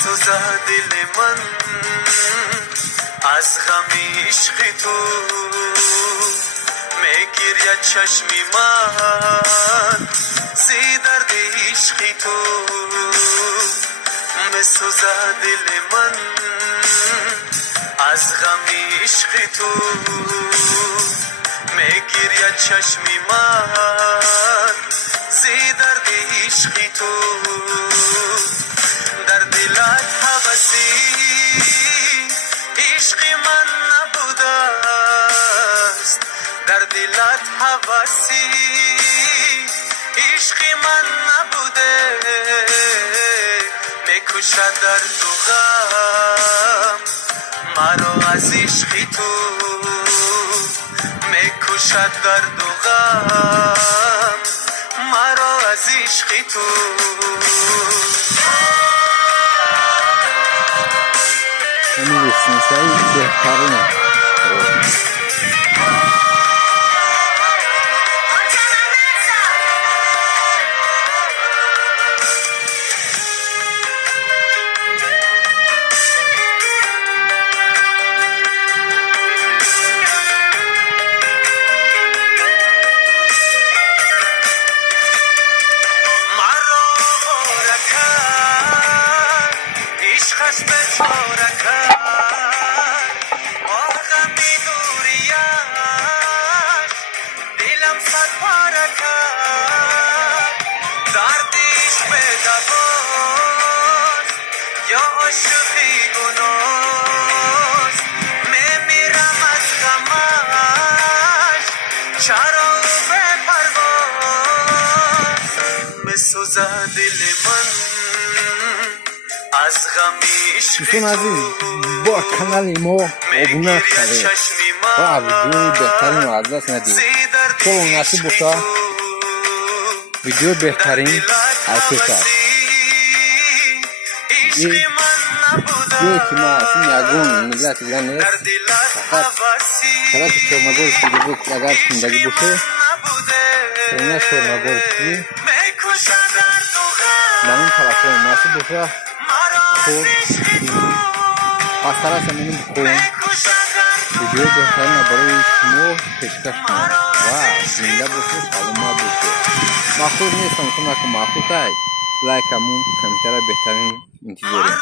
بسوزد دل من از غم عشق تو میگیرد چشمی من زی درد عشق تو بسوزد دل من از غم عشق تو میگیرد چشمی من زی درد عشق تو در دلت هوسی عشق من نبوده است در دلت هوسی عشق من نبوده میکشد در تو غم مرا از عشق تو میکشد در تو غم مرا از عشق تو همین سینسایی بهترینه دوستان عزیز با کانال ما ابونه شوید و ویدیو بهترین رو از دست ندید تو نصیب بوده ویدیو بهترین از پیش است این ویدیو که ما اصلا یگون ملت دیگر نیست فقط طرف شورمگور شده بود اگر زندگی بوده سرونه شورمگور شده من این طرف نصیب بوده خود آخر از همین بخون ویدیو بهترین برای شما پیشکش کنم و زنده باشید سلامت باشید مخصوص نیستم که مخصوص لایک همون کامنتر بهترین انتظاریم